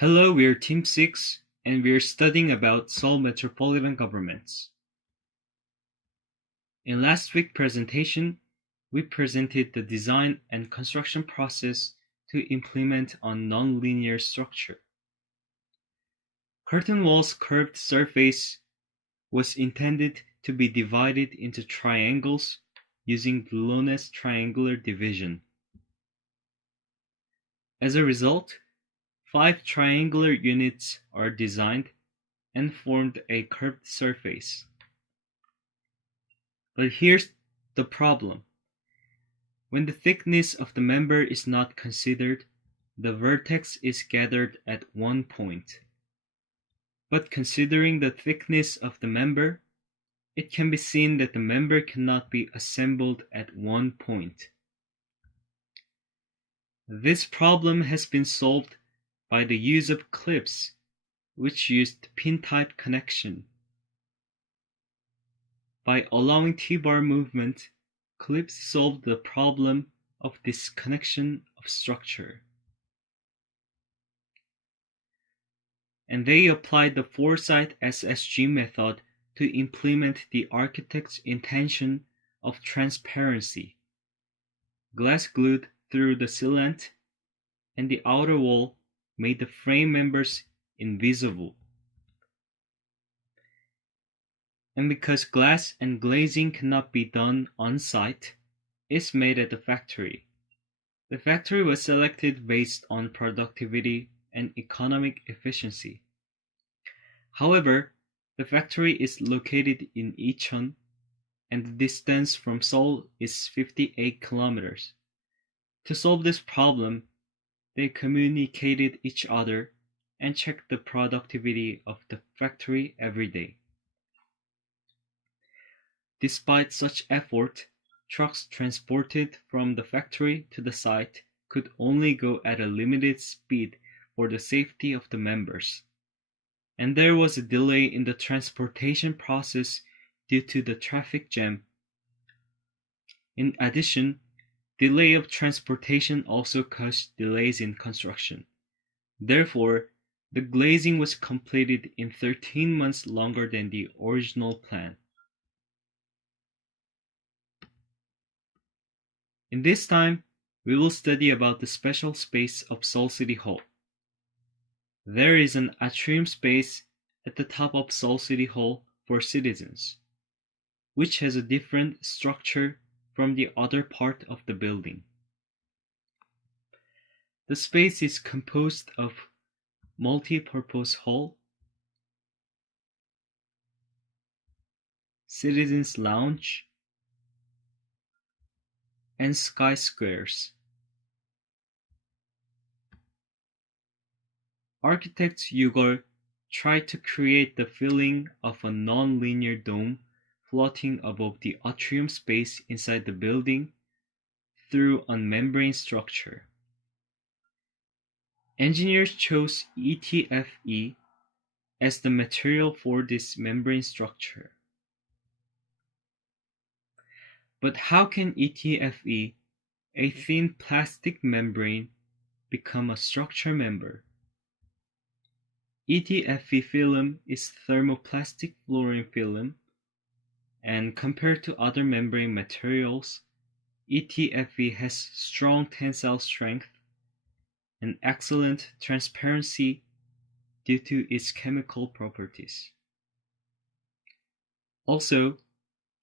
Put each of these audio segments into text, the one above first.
Hello, we're Team 6 and we're studying about Seoul Metropolitan Governments. In last week's presentation, we presented the design and construction process to implement a non-linear structure. Curtain wall's curved surface was intended to be divided into triangles using Boulognese triangular division. As a result, 5 triangular units are designed and formed a curved surface. But here's the problem. When the thickness of the member is not considered, the vertex is gathered at one point. But considering the thickness of the member, it can be seen that the member cannot be assembled at one point. This problem has been solved by the use of clips, which used pin-type connection. By allowing T-bar movement, clips solved the problem of disconnection of structure. And they applied the Forsyth SSG method to implement the architect's intention of transparency. Glass glued through the sealant and the outer wall made the frame members invisible. And because glass and glazing cannot be done on-site, it's made at the factory. The factory was selected based on productivity and economic efficiency. However, the factory is located in Icheon, and the distance from Seoul is 58 kilometers. To solve this problem, they communicated each other and checked the productivity of the factory every day. Despite such effort, trucks transported from the factory to the site could only go at a limited speed for the safety of the members. And there was a delay in the transportation process due to the traffic jam. In addition, delay of transportation also caused delays in construction. Therefore, the glazing was completed in 13 months longer than the original plan. In this time, we will study about the special space of Seoul City Hall. There is an atrium space at the top of Seoul City Hall for citizens, which has a different structure from the other part of the building. The space is composed of multi-purpose hall, citizens' lounge, and sky squares. Architect Yugol tried to create the feeling of a non-linear dome floating above the atrium space inside the building through a membrane structure. Engineers chose ETFE as the material for this membrane structure. But how can ETFE, a thin plastic membrane, become a structure member? ETFE film is thermoplastic fluorine film, and compared to other membrane materials, ETFE has strong tensile strength and excellent transparency due to its chemical properties. Also,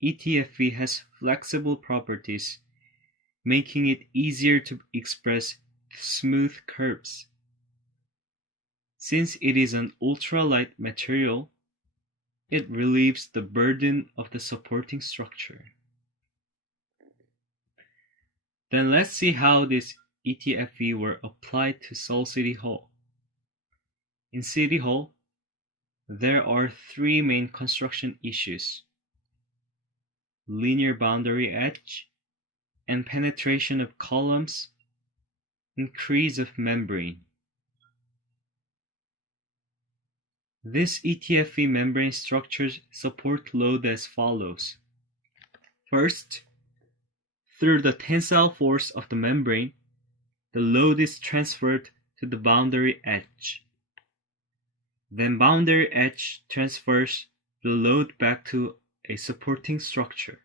ETFE has flexible properties, making it easier to express smooth curves. Since it is an ultralight material, it relieves the burden of the supporting structure. Then let's see how this ETFE were applied to Seoul City Hall. In City Hall, there are 3 main construction issues: linear boundary edge, and penetration of columns, increase of membrane. This ETFE membrane structures support load as follows. First, through the tensile force of the membrane, the load is transferred to the boundary edge. Then boundary edge transfers the load back to a supporting structure.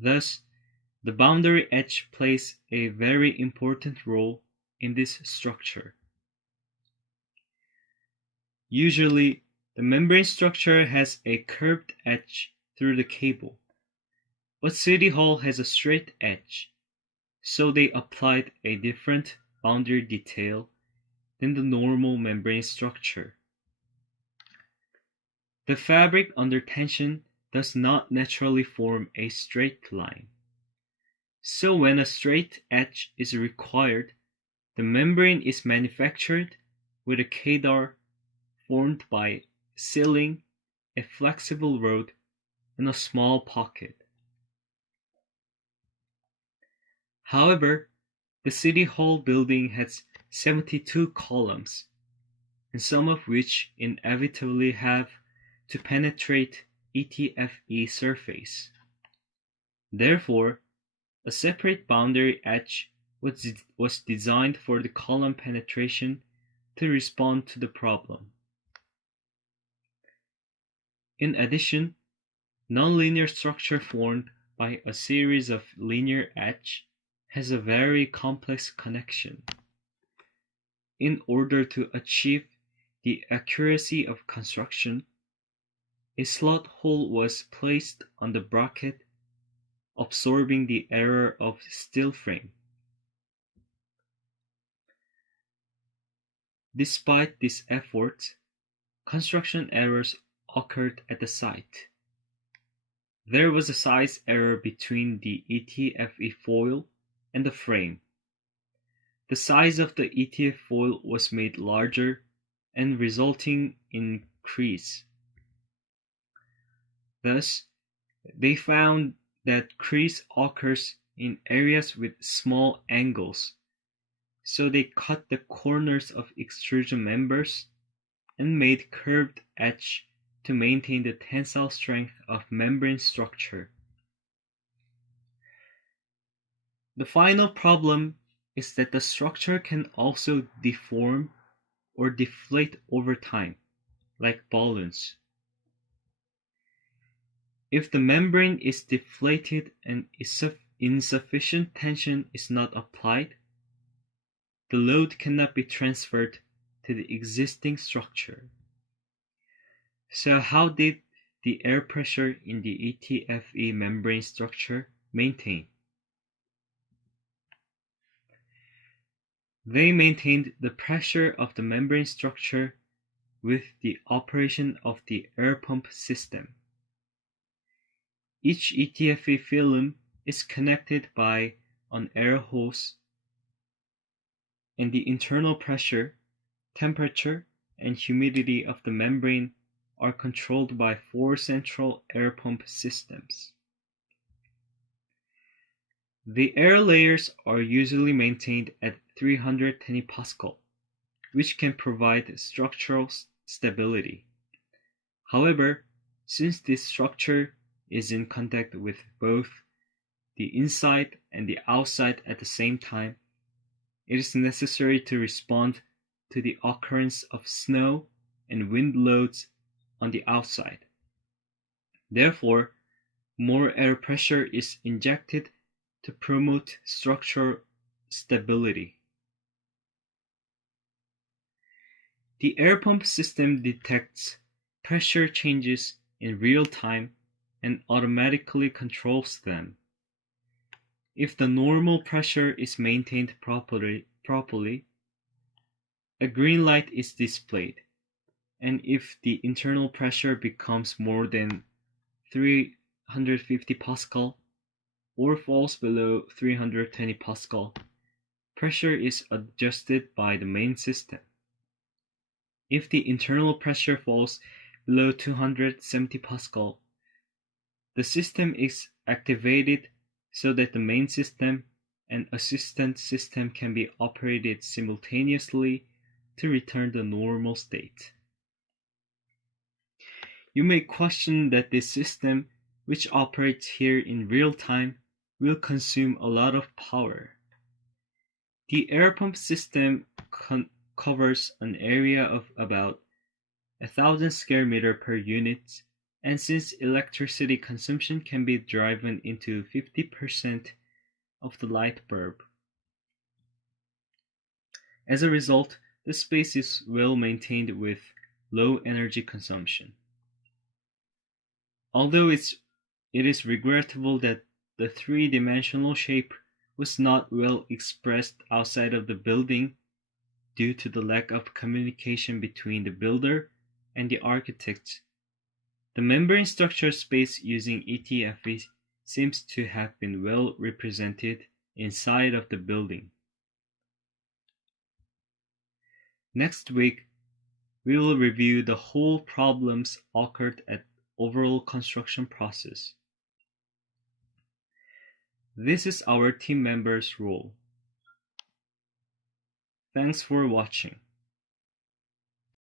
Thus, the boundary edge plays a very important role in this structure. Usually, the membrane structure has a curved edge through the cable, but City Hall has a straight edge, so they applied a different boundary detail than the normal membrane structure. The fabric under tension does not naturally form a straight line. So when a straight edge is required, the membrane is manufactured with a kadar formed by sealing a flexible rod in a small pocket. However, the City Hall building has 72 columns, and some of which inevitably have to penetrate ETFE surface. Therefore, a separate boundary edge was designed for the column penetration to respond to the problem. In addition, nonlinear structure formed by a series of linear edges has a very complex connection. In order to achieve the accuracy of construction, a slot hole was placed on the bracket, absorbing the error of steel frame. Despite this effort, construction errors occurred at the site. There was a size error between the ETFE foil and the frame. The size of the ETF foil was made larger and resulting in crease. Thus, they found that crease occurs in areas with small angles, so they cut the corners of extrusion members and made curved edge to maintain the tensile strength of membrane structure. The final problem is that the structure can also deform or deflate over time, like balloons. If the membrane is deflated and insufficient tension is not applied, the load cannot be transferred to the existing structure. So how did the air pressure in the ETFE membrane structure maintain? They maintained the pressure of the membrane structure with the operation of the air pump system. Each ETFE film is connected by an air hose, and the internal pressure, temperature, and humidity of the membrane are controlled by 4 central air pump systems. The air layers are usually maintained at 310 Pascal, which can provide structural stability. However, since this structure is in contact with both the inside and the outside at the same time, it is necessary to respond to the occurrence of snow and wind loads on the outside. Therefore, more air pressure is injected to promote structural stability. The air pump system detects pressure changes in real time and automatically controls them. If the normal pressure is maintained properly, a green light is displayed, and if the internal pressure becomes more than 350 Pascal or falls below 320 Pascal, pressure is adjusted by the main system. If the internal pressure falls below 270 Pascal, the system is activated so that the main system and assistant system can be operated simultaneously to return the normal state. You may question that this system, which operates here in real time, will consume a lot of power. The air pump system covers an area of about 1,000 square meter per unit, and since electricity consumption can be driven into 50% of the light bulb. As a result, the space is well maintained with low energy consumption. Although it is regrettable that the three-dimensional shape was not well expressed outside of the building due to the lack of communication between the builder and the architect, the membrane structure space using ETFE seems to have been well represented inside of the building. Next week, we will review the whole problems occurred at overall construction process. This is our team members' role. Thanks for watching.